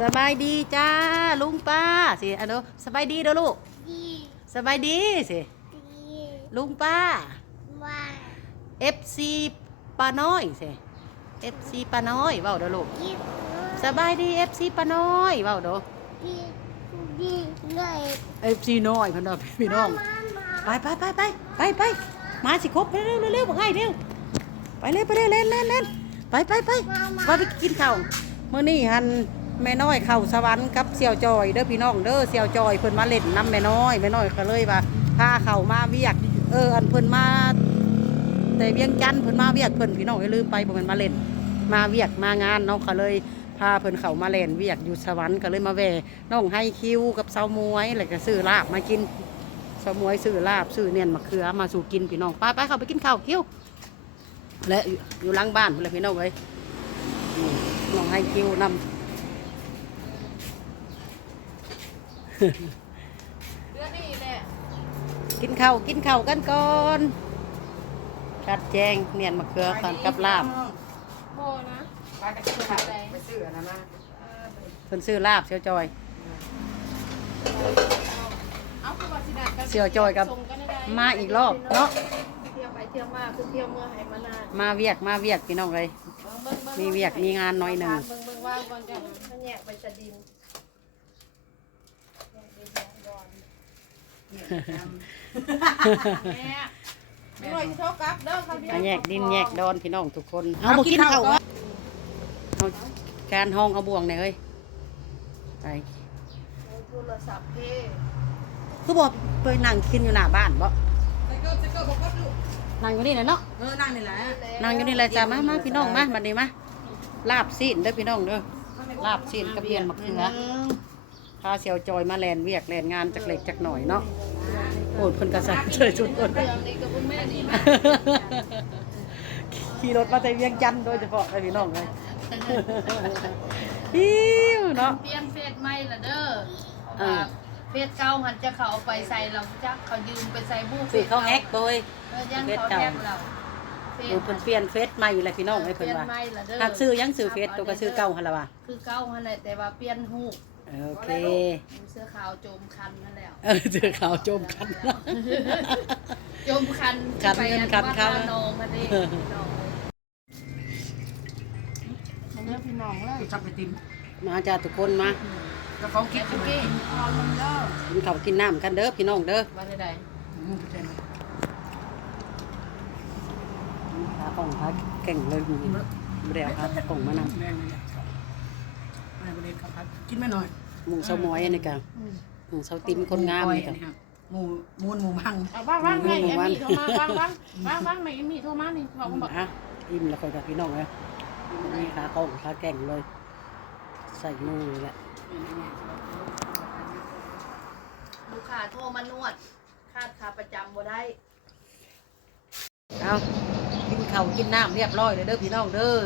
สบายดีจ้าลุงป้าสิอันนู้สบายดีเด้อลูกสบายดีสิลุงป้า FC ป้าน้อยสิ FC ป้าน้อยเว้าเด้อลูกสบายดี FC ป้าน้อยเว้าเด้อ FC น้อยเพิ่นเด้อพี่น้องไปมาสิครบเร็วบอกให้เร็วไปเลยเล่นไปว่าไปกินข้าวมื้อนี้หันแม่น้อยเข้าสวรรค์กับเสี่ยวจอยเด้อพี่น้องเด้อเสี่ยวจอยเพิ่นมาเล่นน้ำแม่น้อยก็เลยว่าพาเข้ามาเวียกอันเพิ่นมาแต่เวียงจันทน์เพิ่นมาเวียกเพิ่นพี่น้องอย่าลืมไปบ่แม่นมาเล่นมาเวียกมางานเนาะก็เลยพาเพิ่นเข้ามาเล่นเวียกอยู่สวรรค์ก็เลยมาแวะน้องให้คิวกับสาวมวยแล้วก็ซื้อลาบมากินสาวมวยซื้อลาบซื้อเนียนมะเขือมาสู่กินพี่น้องไปเข้าไปกินข้าวคิวและอยู่หลังบ้านพุ่นแหละพี่น้องเอ้ยน้องให้คิวนำกินข้าวกันก่อนจัดแจงเนียนมะเขือกันกับลาบโบนะไปซื้ออันนั้นมาเพิ่นซื้อลาบเสี่ยวจอยเสี่ยวจอยกับมาอีกรอบเนาะเที่ยวไปเที่ยวมาคือเที่ยวเมื่อไหร่มานานมาเวียกพี่น้องเลยมีเวียกมีงานน้อยหนึ่งเบิ่งว่าก่อนกันถ้าแยกไปจะดินไม่ไหวที่เท่ากับเด้อเขาเดียวแยกดินแยกดอนพี่น้องทุกคนเอาบ่กินข้าววะเอาการห้องเอาบ่วงเนี่ยเฮ้ยไปโทรศัพท์เพ่ คือบอกไปนั่งกินอยู่หน้าบ้านบ่นั่งอยู่นี่แหละเนาะนั่งนี่แหละนั่งอยู่นี่แหละจ้ามาพี่น้องมาบัดนี้มาลาบซีนเด้อพี่น้องเด้อลาบซีนกับเพียนมะเขือพาเสี่ยวจอยมาแลนเวียกแลนงานจักเล็กจักหน่อยเนาะโอ้เพิ่นก็ใส่เสื้อชุดคนขี่รถมาแต่เวียงจันทน์โดยเฉพาะไอ้พี่น้องเลยฮิวเนาะเปลี่ยนเฟซใหม่ละเด้อเฟซเก่าหันจะเขาเอาไปใส่เราจักเขายืมไปใส่บู้สิเขาแฮกโดยเฟซเก่าเราเพิ่นเปลี่ยนเฟซใหม่แหละพี่น้องให้เพิ่นว่าหากซื้อยังซื้อเฟซตัวก็ซื้อเก่าหั่นล่ะว่าคือเก่าหั่นแหละแต่ว่าเปลี่ยนรูปโอเคเสื้อขาวโจมคันนั่นแหละเสื้อขาวโจมคันโจมคันคันเงินคันเขาน้องมาดิพี่น้องเลยจับไปติมมาจ้าทุกคนมาแล้วเขาคิดกินกินข้าวกินน้ำกันเด้อพี่น้องเด้อมาได้ขาป่องขาเก่งเลยมึงเดี๋ยวครับป่องมานำกินไม่หน่อยหมูเสาหมอยนี่กันหมูเสาติมคนงามนี่กันหมูบังว่างไม่เอ็มมี่โทรมาว่างไม่เอ็มมี่โทรมานี่บอกบอกอิ่มแล้วคอยกับพี่น้องเลยนี่ขาป่องขาแก่งเลยใส่มือแหละลูกค้าโทรมานวดค่าประจำบ่ได้เอากินข้าวกินน้ำเรียบร้อยเลยเด้อพี่น้องเด้อ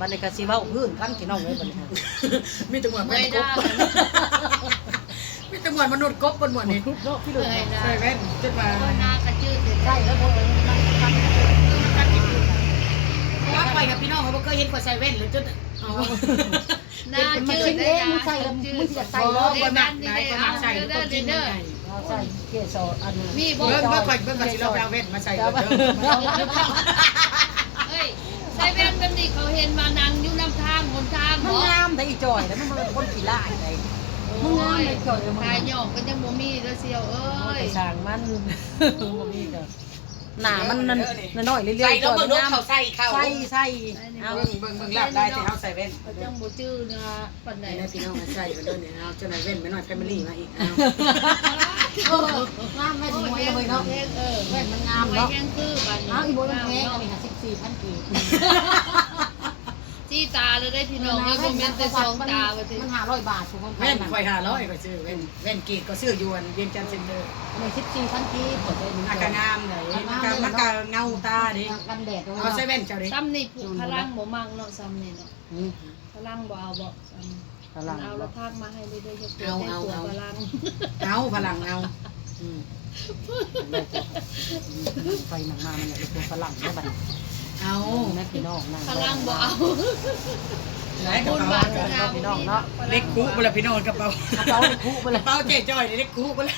บันในกะซีเว้าพื้นกันพี่น้องเลยบันนี้มีตำรวจไม่ได้มีตำรวจมนุษย์กบบนหมวดนี้เนาะพี่เลยใส่แว่นจุดมาหน้ากระจืดใช่แล้วพวกมันว่าไปกับพี่น้องเขาเคยเห็นคนใส่แว่นหรือจุดหน้าจืดได้ยังใส่แล้วมึงจะใส่แล้วก็หนักไหนก็หนักใส่ก็จริงเลยใส่เกสรอันนี้มีเบิ่งก่อนสิเราไปเอาแว่นมาใส่ก่อนเฮ้ยใส่แว่นเป็นดิเขาเห็นมานั่งอยู่น้ำทางบนทางมันงามแต่อีจ่อยแล้วมันเป็นคนขี้ร้ายไงมันงามเลยจ่อยมันทายหยอกก็ยังบ่มีเด้อเสี่ยวเอ้ยสร้างมันบ่มีก็หนามันนั่นน้อยเรื่อยๆใส่แล้วเบิ่งเขาใส่เอาเบิ่งลาบได้แต่เขาใส่แว่นจังบ่จื้อนะปานใดนะพี่น้องใส่กันเด้อเนี่ยเอาจนไหนแว่นไม่น้อยแฟมิลี่มาอีกงามแม่มวยเลยเนาะแว่นมันงามเนาะเอาอีโบมันแพงอันนี้14,000กีจี้ตาเลยได้พี่น้องแล้วบ่แม่นแต่2ตาว่าสิมัน500 บาทถูกมั้ยแว่นค่อย500ก็ซื้อแว่นกีดก็ซื้ออยู่อันเวียงจันทน์เซ็นเตอร์อันนี้14,000กีเปิดได้1มันก็งามเลยมันก็เงาตาดิกันแดดเอาใส่แว่นเจ้าดิซ้ำนี่พลังบ่มักเนาะซ้ำนี่เนาะพลังบ่เอาบ่พลังเอาแล้วพากมาให้เรื่อยๆยกตัวให้ตัวพลังเอาพลังเอาไฟหนังมามันเนี่ยเป็นฝรั่งได้บัดเอาแม่พี่น้องนั่งพลังบ่เอา ไหนกระ บุญ เป๋า บาสนา พี่น้องเนาะ เล็กคุไปเลยพี่น้องกระเป๋าก ระเป๋าเล็กคุไป ก เล ระ ย เป๋าเจ๊จ้อยเล็กคุไปเลย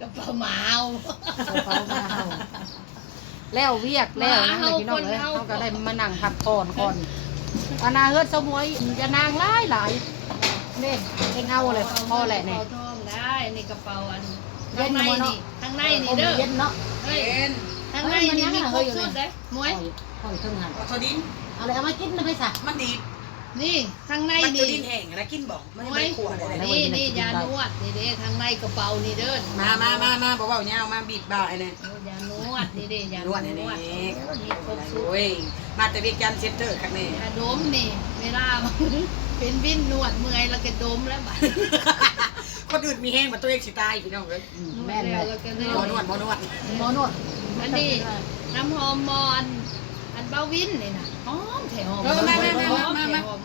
กระเป๋าหมาเอา กระเป๋ามาเอาแล้วเวียกแล้วนะพี่น้องเลยเขาก็ได้มานั่งพักผ่อนก่อนอาณาเฮือดสมวยจะนางหลายหลายนี่เองเอาเลยพอแหละ ก เนี่ย ระเป๋าทองได้นี่กระเป๋าอัน เย็น ข้างใน บ่เนาะ นี่ข้างในนี่เด้อ เย็นเนาะ เฮ้ย เอ็น ข้างในนี่มีครบชุดเด้มวย ห้อยเครื่องหัน เอาตัวดิน เอาเลยเอามากินนะพี่สะ มันดี นี่ข้างใน มันตัว นี่ ดินแห้งนะกินบอกมัน ม ไม่ วย ขวดเลย นี่ยานวดนี่เด้ข้างในกระเป๋านี่เด้อ มาบอกว่าเนี่ยมาบีบบ่าไอ้เนี่ย โอ้ยานวดนี่เด้ยาน นวดนี่ มีครบชุด โอ้ยมาแต่เวียกจันเซ็นเตอร์ครับนี่ ยาดมนี่เวลาเป็นวินนวดเมื่อยแล้วก็ดมแล้วบัด คนอื่นมีแห้งมาตัวเองสิตายพี่น้องเลย นว แม่ ด นเล แล้ว ย แล้วก็เด้ หมอนวด หมอนวด อันนี้น้ำหอมมอนอันเบาวินนี่นะหอมแถวหอม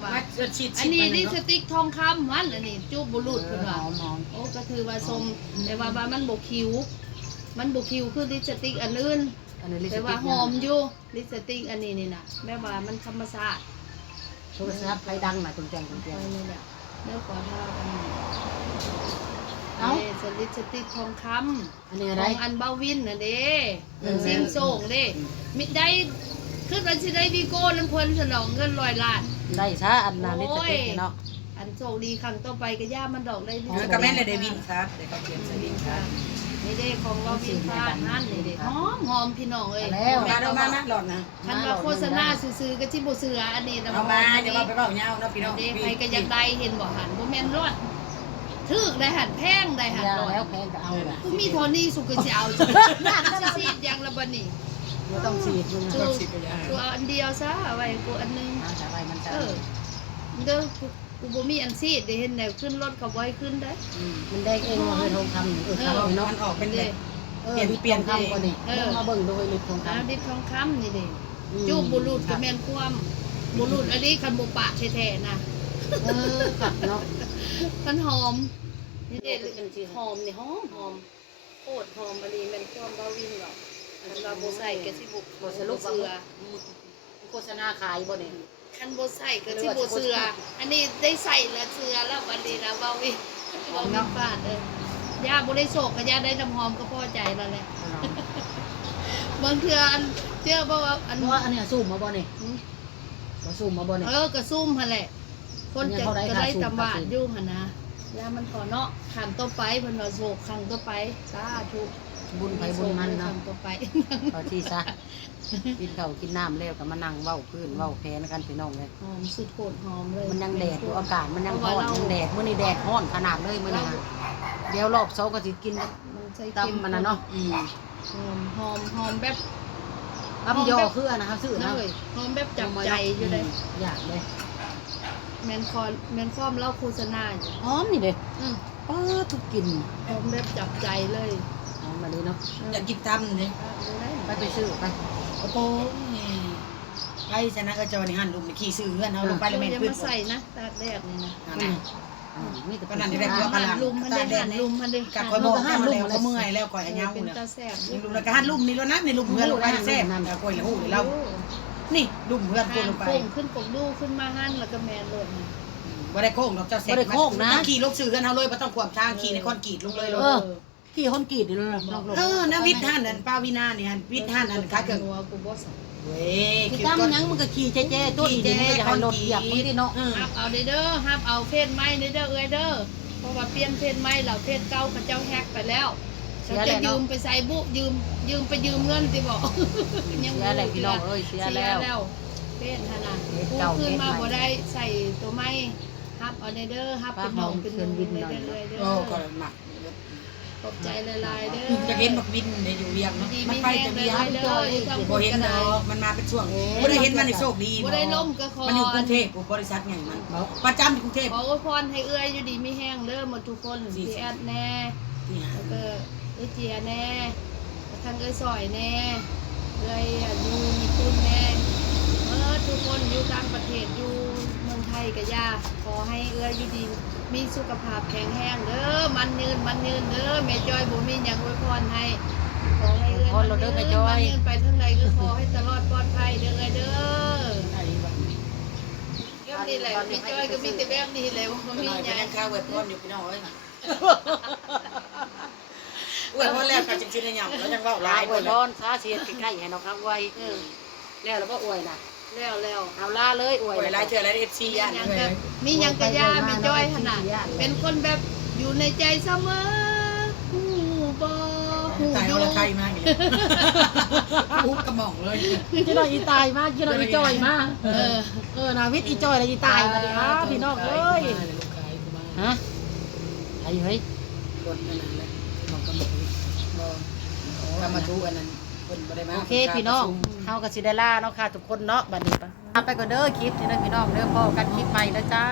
มาฉีด อันนี้ดิสติกทองคำมันอันนี้จูบบุรุษ ห เพิ่นว่า อมหอม โอ้ก็ถือว่าสมแต่ว่ามันบ่คิวมันบ่คิวคือดิสติกอันอื่น อันนี้ลิปส แต่ ติ ว่าก หอมอยู่ดิสติกอันนี้นี่นะแม่ว่ามันธรรมชาติ โทรศัพท์ใครดังน่ะตรงแจงตรงแจ ไป ง นี่แหละเนื้อขอท่าอันนี้ เอ้า สลิดสติกทองคำ อันนี้ ข อะไร องอันเบาวินน่ะเด้ซิงโซ่งเด้มิได้ขึ้นวันสิได้วีโก้น้ำเพิ่นฉลองเงิน100 ล้าน ได้ซะอันน่ะลิปสติกเนาะ อันโชคดีครั้งต่อไปก็ย่ามันดอกได้ดี กระแม่นเลยเดวินครับเดี๋ยวเขาเขียนสวินครับ นี่เด้ของเราวินฟ้านั่นนี่เด้หอมหอมพี่น้องเอ้ย มาเรามาหลอดนะ คันว่าโฆษณาซื่อๆก็สิบ่เชื่ออันนี้นะ เอามาเดี๋ยวเราไปเบ้าเงาเนาะพี่น้อง เด้ใครก็อยากได้เห็นบ่หันบ่แม่นรอดถึกได้หันแพงได้หัน ยาร อด แล้วแพงก็เอาล่ะ กูมีโทนี่สุกสิเอาจ้ะซีดยังละบัดนี้ ไม่ต้องฉีดมึง กู นะ กูเอาอันเดียวซะเอาไว้กูอันนึง แต่ไว้มันจะ เด้อกูบ่มีอันซีดได้เห็นแนวขึ้นรถเขาบ่ให้ขึ้นได้ มันได้เองว่าเฮ้ยทองคำเขาเนาะ มันออกเป็นแบบ เปลี่ยนคำก่อนนี่มาเบิ่งโดยลิปทอง เอา คำ ดิบทองคำนี่เด้จูบบุรุษก็แม่นความบุรุษอันนี้คันบ่ปากแท้ๆนะ ขับเนาะ มันหอมนี่เด้หอมนี่หอมหอมโคตรหอมอันนี้แม่นความเบาวินหรอกอันเราบ่ใส่ก็สิบ่ บสรุปเสือโฆษณาขายบ่เนี่ย คันบ่ใส่ก็สิบ่เสืออันนี้ได้ใส่แล้วเสือแล้วบัดนี้นะเบาวินฟาดย่าบ่ได้โศกก็ย่าได้น้ำหอมก็พอใจแล้วแหละบางเทื่ออันเชื่อบ่ว่าอัน ว่าอันนี้ซูมมาบ่เนี่ยบ่ซูมมาบ่เนี่ย ก็ซุ่มหั่นแหละคนจะก็ได้ตำบาดอยู่หั่นนะย่ามันขอเนาะขันต่อไปเพิ่นว่าโศกครั้งต่อไปสาธุ บุญไผบุญมันเนาะ ต่อไป เอาที่ซะกินข้าวกินน้ำแล้วก็มานั่งเว้าพื้นเว้าแพนกันพี่น้องเลย หอมสุดโคตรหอมเลย มันยังแดดอยู่อากาศมันยังร้อนยังแดดมื้อนี้แดดร้อนขนาดเลยมื้อนี้ฮะเดี๋ยวรอบ2ก็สิกิน มันใส่ ตำมันน่ะเนาะ หอมแบบ ตำยอคืออันนะครับซื้อนะ เลยหอมแบบจับใจอยู่เลย อยากเลย แมนคอมเล่าโฆษณาอยู่ หอมนี่เด้ อืม ทุกกิน หอมแบบจับใจเลย หอมมาเลยเนาะ อยากกินตำเลย ไปซื้อไป โอ้โหไปชนะก็จอนี่หันลุมขี่ซื้อเงินเอาลงไปแล้วแม่ อย่า ขึ้น มาใส่นะตากแดดนี่นะ นี่แต่ ก็นั่นที่ได้ หันลุมมันได้หันลุมมันได้ กัดคอยบอกให้มันแล้วก็เมื่อยแล้วก่อยเงา เป็น เลย ตาแซ่บ ลุมแล้วก็หันลุมนี่แล้วนะนี่ลุมเพื่อนลงไปแซ่บแต่ก่อยหูเรานี่ลุมเพื่อนคนลงไป โค้งขึ้นกบดูขึ้นมาหั่นแล้วก็แมนเลย บ่ได้โค้งดอกเจ้าเสร็จต้องขี่ลงซื้อกันเอาเลยบ่ต้องขวบทางขี่ในคอนกรีตลงเลย ที่คนกรีดนี่เลย นะวิทย์หันนั่นป้าวินาเนี่ยวิทย์หันนั่นค่ะเกิด หัวกูบ่ใส่ เว้ย คือตั้มยังมันก็ขี่เจ๊ๆตัวอีนี่อย่าให้รถเหยียบมึงที่เนาะ ฮับเอาเด้อฮับเอาเพศใหม่เด้อเอ้ยเด้อเพราะว่าเปลี่ยนเพศใหม่แล้วเพศเก่าเขาเจ้าแฮกไปแล้วเราจะยืมไปใส่บุยืมไปยืมเงินสิบอก เสียอะไรพี่น้องเอ้ยเสียแล้ว เพศขนาดกูขึ้นมาบ่ได้ใส่ตัวไม้ฮับเอาเด้อฮับเป็นหนองเป็นหนองเด้อเอ้ยเด้อ โอ้ก็หนัก ขอบใจหลายๆเด้อ จะเห็นบักวินในอยู่เวียงเนาะมันไปจะเวียงบ่เห็นดอกมันมาเป็นช่วงบ่ได้เห็นมันในโชคดี บ่ได้ล่มก็ขอ มันอยู่กรุงเทพบริษัทใหญ่มันประจำที่กรุงเทพ ขออวยพรให้เอื้อยอยู่ดีมีแห้งเด้อหมดทุกคนพี่แอดแน่แล้วก็เอ้ยเจียแน่ทางเอ้ยซอยแน่เอ้ยอยู่ญี่ปุ่นแน่ทุกคนอยู่ต่างประเทศอยู่เมืองไทยก็ย่าขอให้เอื้อยอยู่ดีมีสุขภาพแข็งแรงเด้อมันยืนเด้อแม่จอยบ่มีหยังอวยพรให้ขอให้เอื้อยมันยืนไปทางใดก็ขอให้ตลอดปลอดภัยเด้อเด้อ นี่แหละพี่จ้อยก็มีแต่แบบนี้แหละบ่มี น้อย ห ก็ ยัง ยังข้าวไว้พร้อมอยู่พี่น้องเอ้ยอวยพรแล้วก็จริงๆได้หยังแล้วยังเว้าหลาย อวยพรสาเสียใกล้ๆให้น้องครับไว้แล้วแล้วก็อวยน่ะ แล้ว เอาล่าเลยอวย อวยหลายเทื่อหลาย FC มีห อ่ะ ยังก็มีหยังก็ย่าแม่จ้อยขนาดเป็นคนแบบอยู่ในใจเสมอฮู้บ่ฮู้ ตาย อ เอา ยู่ ละไทยมากเลยฮู้กระหม่องเลย ที่น้อยอีตายมากที่น้อยอีจอยมากนาวิทย์อีจอยแล้วอีตายมาดิฮะพี่น้องเอ้ยฮะไอ้เฮ้ย รถนั่นแหละหม่องกระหม่องบ่กรรมทุอันนั้นเพิ่นบ่ได้มา โอเคพี่น้องเฮาก็สิได้ล่าเนาะค่ะทุกคนเนาะบัดนี้ไปก่อนเด้อคลิปนี่นะพี่น้องเด้อพอกันคลิปใหม่นะจ้า